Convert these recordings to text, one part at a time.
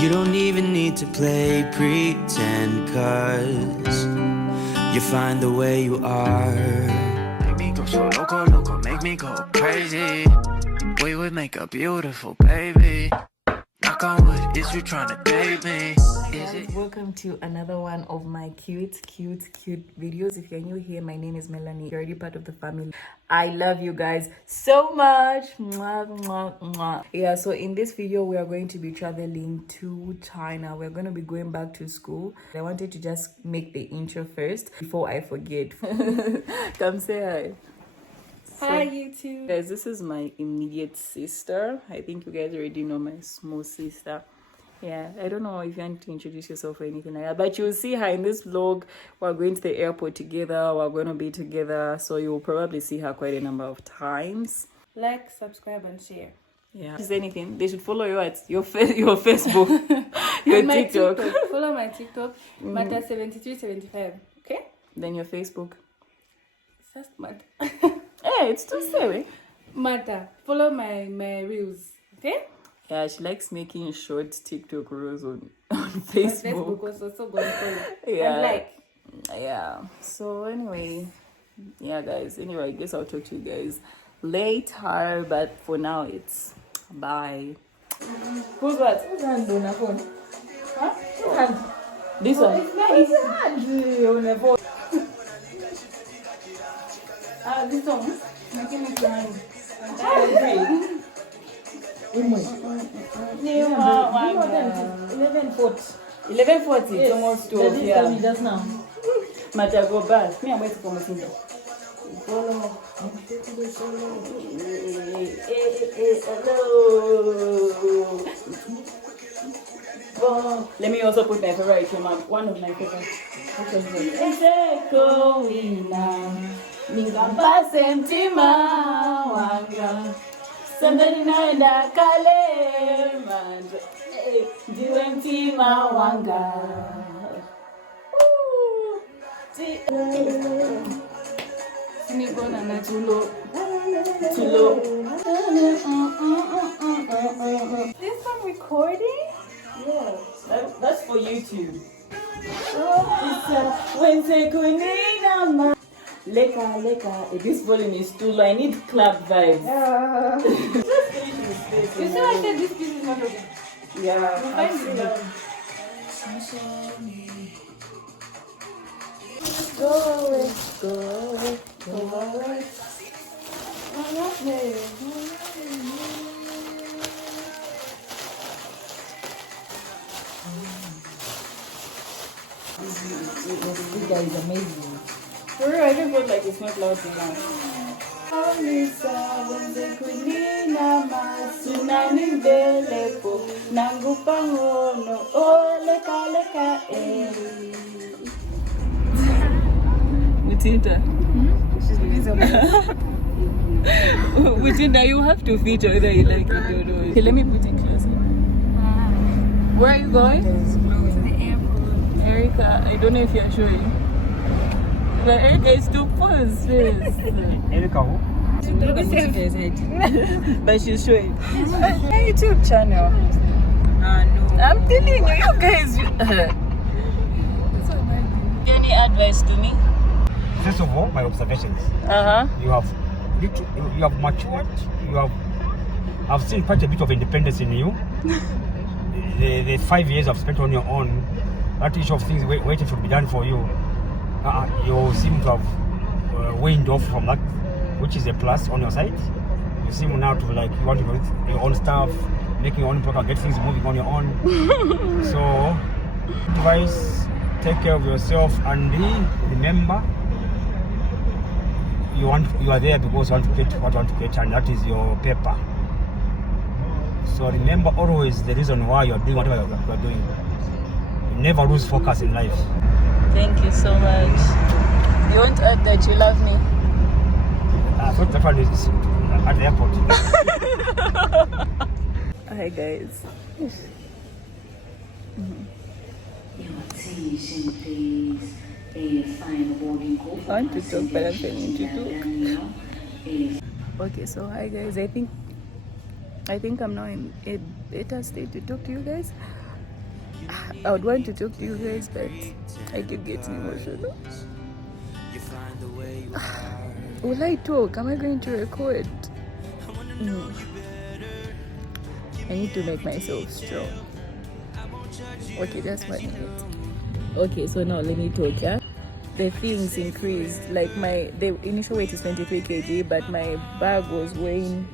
You don't even need to play pretend, 'cause you find the way you are. Make me go so loco, loco, make me go crazy. We would make a beautiful baby. Knock on wood, is you trying to date me? Welcome to another one of my cute videos. If you're new here, my name is Melanie. You're already part of the family. I love you guys so much. Mwah, mwah, mwah. Yeah, so in this video we are going to be traveling to China. We're going to be going back to school. I wanted to just make the intro first before I forget. Come say hi. Hi YouTube Guys, this is my immediate sister. I think you guys already know my small sister. Yeah, I don't know if you want to introduce yourself or anything like that, but you'll see her in this vlog. We're going to the airport together. We're going to be together, so you'll probably see her quite a number of times. like, subscribe and share. Yeah, is anything they should follow you at your Facebook, your And my TikTok. Follow my TikTok, Mata7375. Okay? Then your Facebook. Just Mata. Hey, it's too silly. Mata. Follow my reels. Okay? Yeah, she likes making short TikTok reels on My Facebook. Facebook was also going to follow. Yeah. And like. Yeah, so anyway, yeah guys, anyway, I guess I'll talk to you guys later, but for now it's bye. Who's what? Who's hand on a phone? Huh? Who's hand? This one. It's hand on a phone. This one? Making it behind. 11:40. It's almost 12 here. Tell me just now. Mata, go back. Me, I'm waiting for my sister. Hello. Let me also put my favorite film on. One of my favorites. Ningapase mtima wanga sandali naenda kale manje ndiwe mtima wanga Sinigona na tulo This one recording? yeah, that's for YouTube. Wense kunina leka, this volume is too low. I need club vibes. You see I said this piece is not okay. Yeah, Find it. go away. This guy is amazing. For real, I just feel like it's not loud enough. Mutinda. Mutinda, you have to feature whether you like it or not. Okay, let me put it closer. Where are you going? To the airport. Erica, I don't know if you're showing. But Erica is too pause first. Erica who? But she's showing. My YouTube channel. No. I'm telling you, you guys. Any advice to me? First of all, my observations. You have matured. I've seen quite a bit of independence in you. The 5 years I've spent on your own, that issue of things waiting to be done for you, you seem to have waned off from that, which is a plus on your side. You seem now to like you want to do your own stuff, make your own program, get things moving on your own. So, advice: take care of yourself and remember, you are there because you want to get what you want to get, and that is your paper. So remember always the reason why you are doing whatever you are doing. You never lose focus in life. Thank you so much. You want to add that you love me? I thought that one is at the airport. Hi guys. Your attention, please. A fine boarding call. I want to talk, but I'm failing to talk. Is Okay, so hi guys. I think I'm now in a better state to talk to you guys. I would want to talk to you guys, but I keep getting emotional. Will I talk? Am I going to record? I need to make myself strong. Okay, that's 1 minute. Okay, so now let me talk, yeah? The things increased. Like the initial weight is 23 kg, but my bag was weighing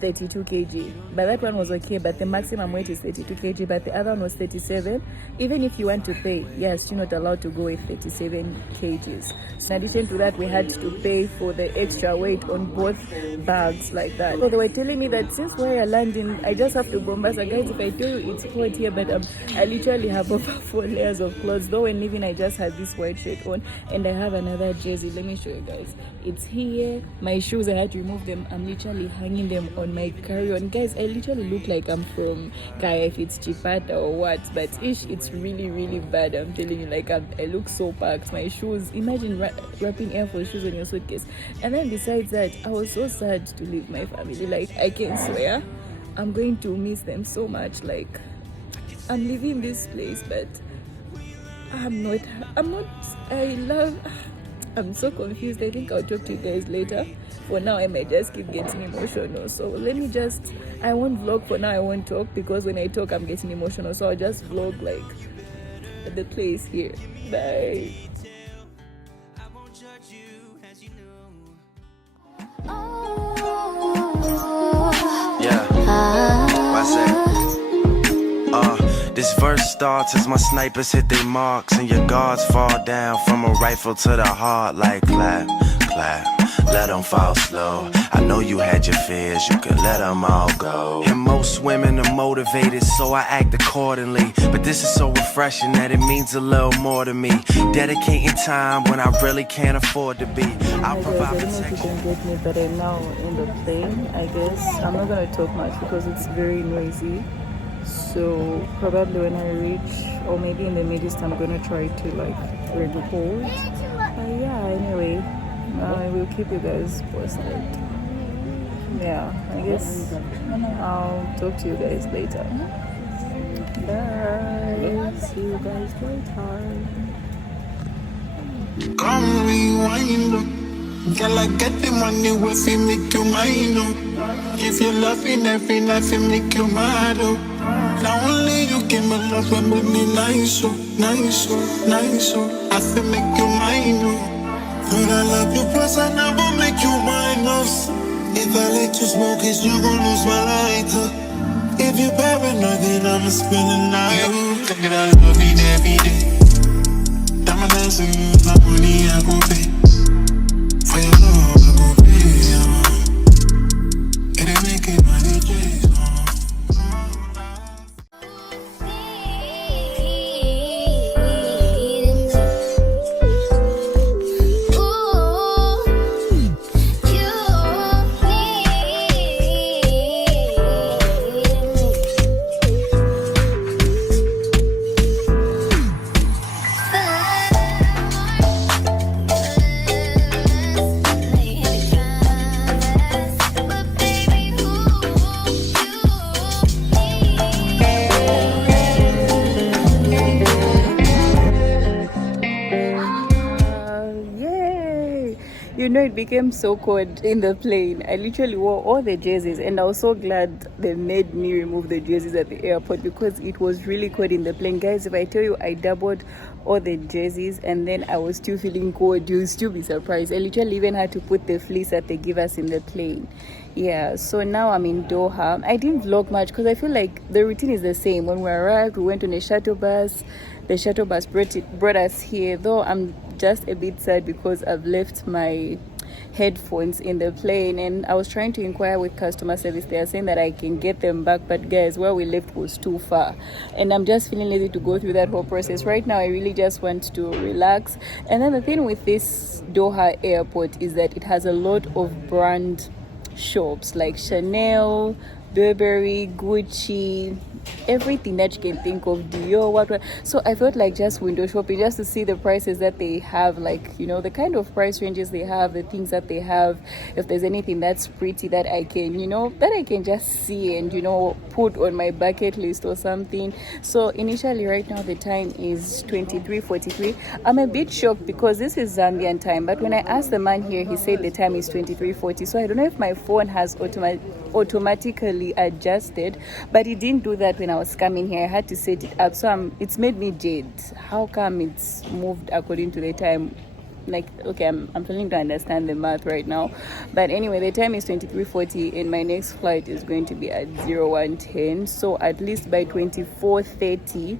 32 kg, but that one was okay. But the maximum weight is 32 kg, but the other one was 37. Even if you want to pay, yes, you're not allowed to go with 37 kgs. So in addition to that, we had to pay for the extra weight on both bags like that. So they were telling me that since where you're landing, I just have to Mombasa. Guys, if I tell you it's hot here, but I literally have over 4 layers of clothes. Though when leaving, I just had this white shirt on, and I have another jersey. Let me show you guys. It's here. My shoes, I had to remove them. I'm literally hanging them on my carry-on. Guys, I literally look like I'm from Kaya, if it's Chipata or what, but it's really, really bad. I'm telling you, like I look so packed. My shoes, imagine wrapping Air Force shoes on your suitcase. And then besides that, I was so sad to leave my family. Like, I can swear I'm going to miss them so much. Like, I'm leaving this place, but I'm so confused. I think I'll talk to you guys later. For now, I might just keep getting emotional. So I won't vlog for now. I won't talk, because when I talk, I'm getting emotional. So I'll just vlog like at the place here. Bye. Yeah, what's that? This verse starts as my snipers hit their marks and your guards fall down from a rifle to the heart like clap, clap. Let them fall slow. I know you had your fears, you could let them all go. And most women are motivated, so I act accordingly. But this is so refreshing that it means a little more to me. Dedicating time when I really can't afford to be. I'll provide protection. I don't know if you can get me better now in the plane. I guess I'm not gonna talk much because it's very noisy. So probably when I reach, or maybe in the midst, I'm gonna try to like record. Yeah, anyway, I will keep you guys posted. Yeah, I guess I'll talk to you guys later. Bye. See you guys later. Come rewind. Girl, I get the money where fi make you mine, oh. If you loving every night fi make you mad, oh. Now only you give me love and make me nice, oh, nice, oh, nice, oh. I fi make you mine, oh. When I love you, plus I never make you minus. If I let you smoke it, you gon' lose my lighter. If you paranoid, then I'ma spend the night. You think I love it every day. Diamond dancing, my money I go pay. For your love, I go pay. It ain't making money, chase. You know, it became so cold in the plane. I literally wore all the jerseys, and I was so glad they made me remove the jerseys at the airport because it was really cold in the plane. Guys, if I tell you I doubled all the jerseys and then I was still feeling cold, you'll still be surprised. I literally even had to put the fleece that they give us in the plane. Yeah, so now I'm in Doha. I didn't vlog much because I feel like the routine is the same. When we arrived, we went on a shuttle bus. The shuttle bus brought us here, though I'm just a bit sad because I've left my headphones in the plane, and I was trying to inquire with customer service. They are saying that I can get them back, but guys, where we left was too far, and I'm just feeling lazy to go through that whole process right now. I really just want to relax. And then the thing with this Doha airport is that it has a lot of brand shops like Chanel, Burberry, Gucci, everything that you can think of, Dior, what. So I felt like just window shopping, just to see the prices that they have, like, you know, the kind of price ranges they have, the things that they have, if there's anything that's pretty that I can, you know, that I can just see and, you know, put on my bucket list or something. So initially, right now the time is 23:43. I'm a bit shocked because this is Zambian time, but when I asked the man here, he said the time is 23:40. So I don't know if my phone has automatically adjusted, but it didn't do that when I was coming here. I had to set it up, so it's made me jade. How come it's moved according to the time? Like, okay, I'm failing to understand the math right now, but anyway, the time is 23:40 and my next flight is going to be at 01:10. So at least by 24:30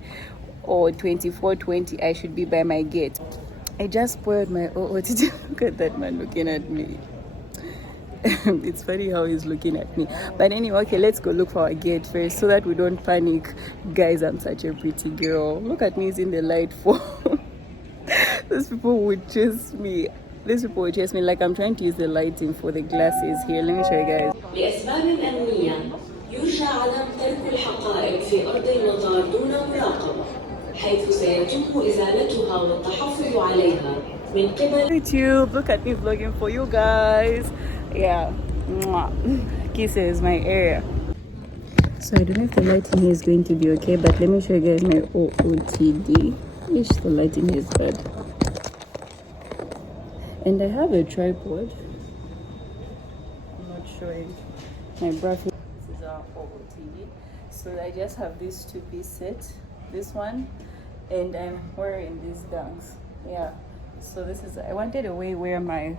or 24:20 I should be by my gate. I just spoiled my OOTD. Look at that man looking at me. It's funny how he's looking at me, but anyway, okay, let's go look for our gate first so that we don't panic. Guys, I'm such a pretty girl. Look at me, it's in the light for these people would chase me. Like I'm trying to use the lighting for the glasses here. Let me show you guys. لأسباب أمنية يرجى عدم ترك الحقائب في أرض المطار دون مراقبة حيث سيتم إزالتها والتحفظ عليها من قبل YouTube. Look at me vlogging for you guys. Yeah. Mwah. Kisses, my area. So I don't know if the lighting here is going to be okay, but let me show you guys my OOTD. Ish, the lighting here is bad. And I have a tripod. I'm not showing my brush. This is our OOTD. So I just have this two-piece set. This one, and I'm wearing these dunks. Yeah. So this is, I wanted a way where my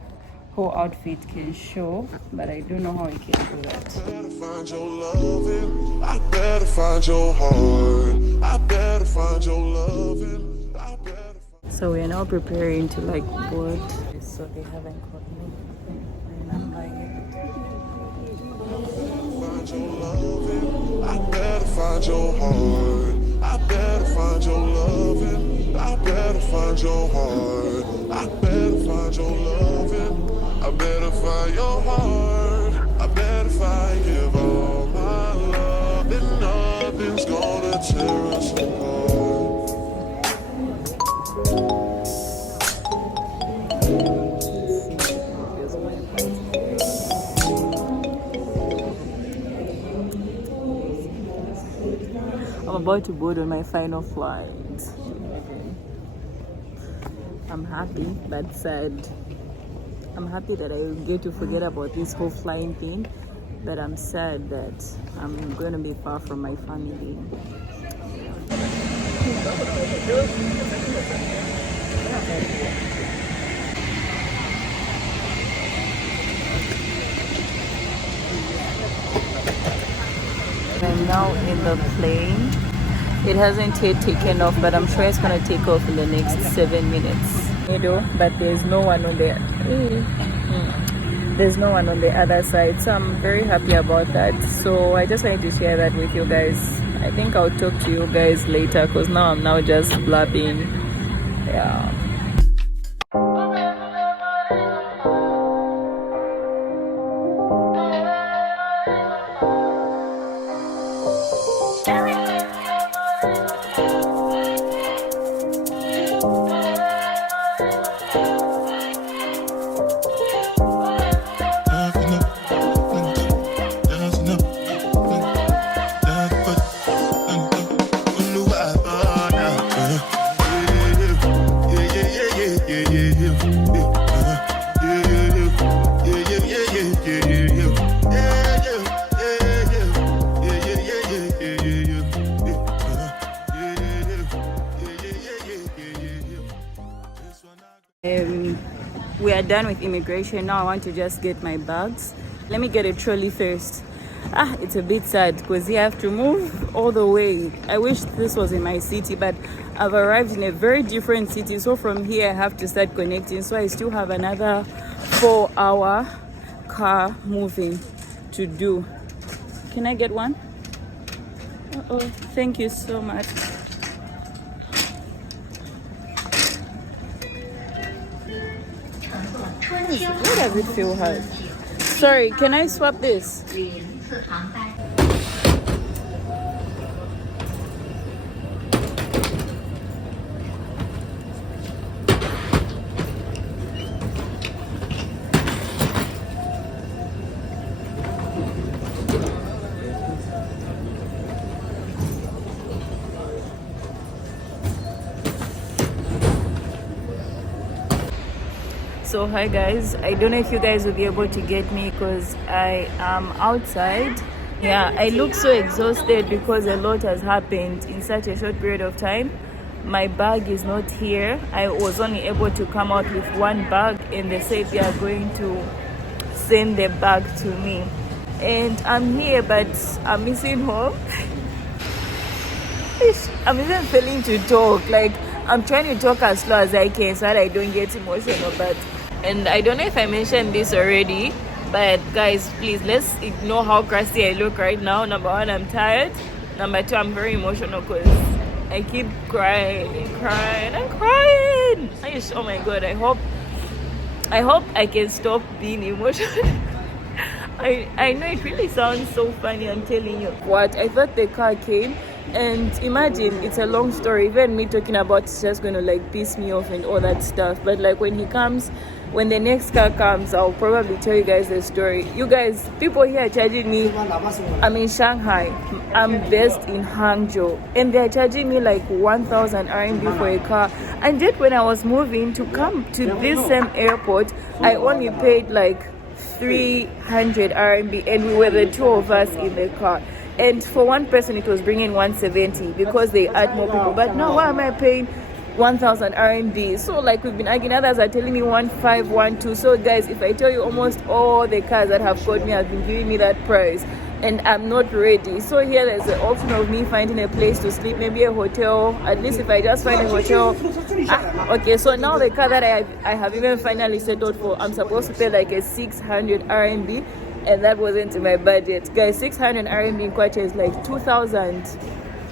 whole outfit can show, but I don't know how I can do that. Better find your loving. I better find your heart. I better find your loving. I better find. So we're now preparing to like board. So they haven't caught me. And I'm buying Find your loving. I better find your heart. I better find your loving. I better find your heart. I better find your loving. I better find your heart. I better find give all my love. And nothing's gonna tear us apart. I'm about to board on my final flight. I'm happy but sad. I'm happy that I get to forget about this whole flying thing, but I'm sad that I'm going to be far from my family. I'm now in the plane. It hasn't yet taken off, but I'm sure it's gonna take off in the next 7 minutes. But there's no one on the there's no one on the other side, so I'm very happy about that. So I just wanted to share that with you guys. I think I'll talk to you guys later because now I'm now just blabbing. Yeah. We are done with immigration. Now I want to just get my bags. Let me get a trolley first. It's a bit sad because you have to move all the way. I wish this was in my city, but I've arrived in a very different city. So from here I have to start connecting. So I still have another 4-hour car moving to do. Can I get one? Uh-oh, thank you so much. Why does it feel hard? Sorry, can I swap this? So hi guys, I don't know if you guys will be able to get me because I am outside. Yeah, I look so exhausted because a lot has happened in such a short period of time. My bag is not here. I was only able to come out with one bag and they said they are going to send the bag to me. And I'm here but I'm missing home. I'm even failing to talk. Like, I'm trying to talk as slow as I can so that I don't get emotional. And I don't know if I mentioned this already, but guys, please, let's ignore how crusty I look right now. Number one, I'm tired. Number two, I'm very emotional because I keep crying. Oh my god, I hope I can stop being emotional. I know it really sounds so funny, I'm telling you. What? I thought the car came, and imagine, it's a long story. Even me talking about it's just gonna like piss me off and all that stuff. But like when the next car comes, I'll probably tell you guys the story. You guys, people here are charging me. I'm in Shanghai. I'm based in Hangzhou, and they're charging me like 1,000 RMB for a car. And yet when I was moving to come to this same airport, I only paid like 300 RMB, and we were the two of us in the car. And for one person it was bringing 170 because they add more people. But now why am I paying 1,000 RMB? So like we've been arguing, others are telling me 1,512. So guys, if I tell you, almost all the cars that have called me have been giving me that price, and I'm not ready. So here there's the option of me finding a place to sleep, maybe a hotel. At least if I just find a hotel. Okay, so now the car that I have even finally settled for, I'm supposed to pay like a 600 RMB, and that wasn't in my budget. Guys, 600 RMB in Kwacha is like 2,000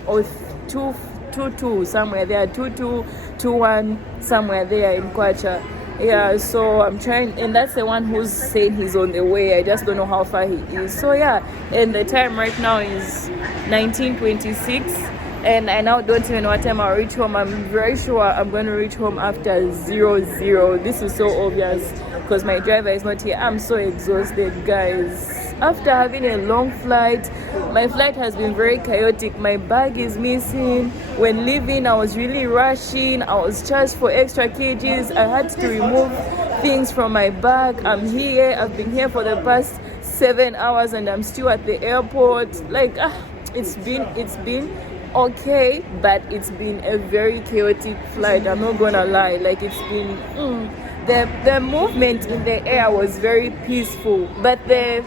or 222 somewhere there, 2221 somewhere there in Kwacha. Yeah, so I'm trying, and that's the one who's saying he's on the way. I just don't know how far he is. So yeah, and the time right now is 19:26, and I now don't even know what time I'll reach home. I'm very sure I'm going to reach home after 00. This is so obvious because my driver is not here. I'm so exhausted, guys. After having a long flight, my flight has been very chaotic. My bag is missing. When leaving, I was really rushing. I was charged for extra kgs. I had to remove things from my bag. I'm here. I've been here for the past 7 hours and I'm still at the airport. Like, it's been okay, but it's been a very chaotic flight. I'm not gonna lie. Like, it's been the movement in the air was very peaceful, but the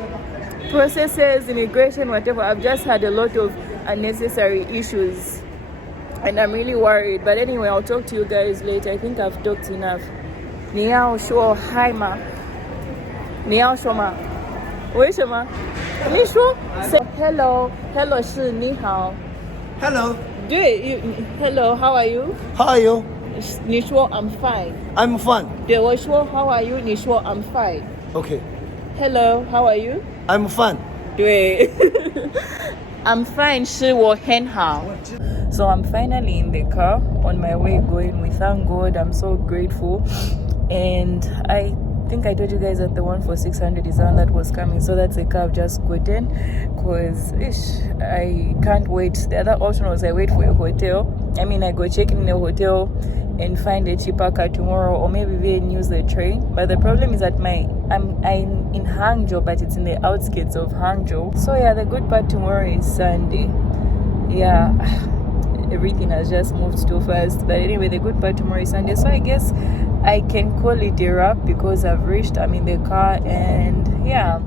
processes, immigration, whatever, I've just had a lot of unnecessary issues and I'm really worried. But anyway, I'll talk to you guys later. I think I've talked enough. Ni hao shuo hai ma. Ni hao shuo ma. Wei shema? Ni shuo? Say hello. Hello shi ni hao. Hello. Hello, how are you? How are you? Ni shuo I'm fine. I'm fine. Due wo shuo how are you? Ni shuo I'm fine. Okay. Hello, how are you? I'm fine. 对 I'm fine, 是我很好. So I'm finally in the car on my way going. We thank God. I'm so grateful. And I think I told you guys that the one for 600 is the one that was coming. So that's the car I've just gotten because I can't wait. The other option was I wait for a hotel. I mean, I go check in a hotel and find a cheaper car tomorrow, or maybe even use the train. But the problem is that I'm in Hangzhou, but it's in the outskirts of Hangzhou. So yeah, the good part tomorrow is Sunday. Yeah, everything has just moved too fast. But anyway, the good part tomorrow is Sunday. So I guess I can call it a wrap because I'm in the car, and yeah.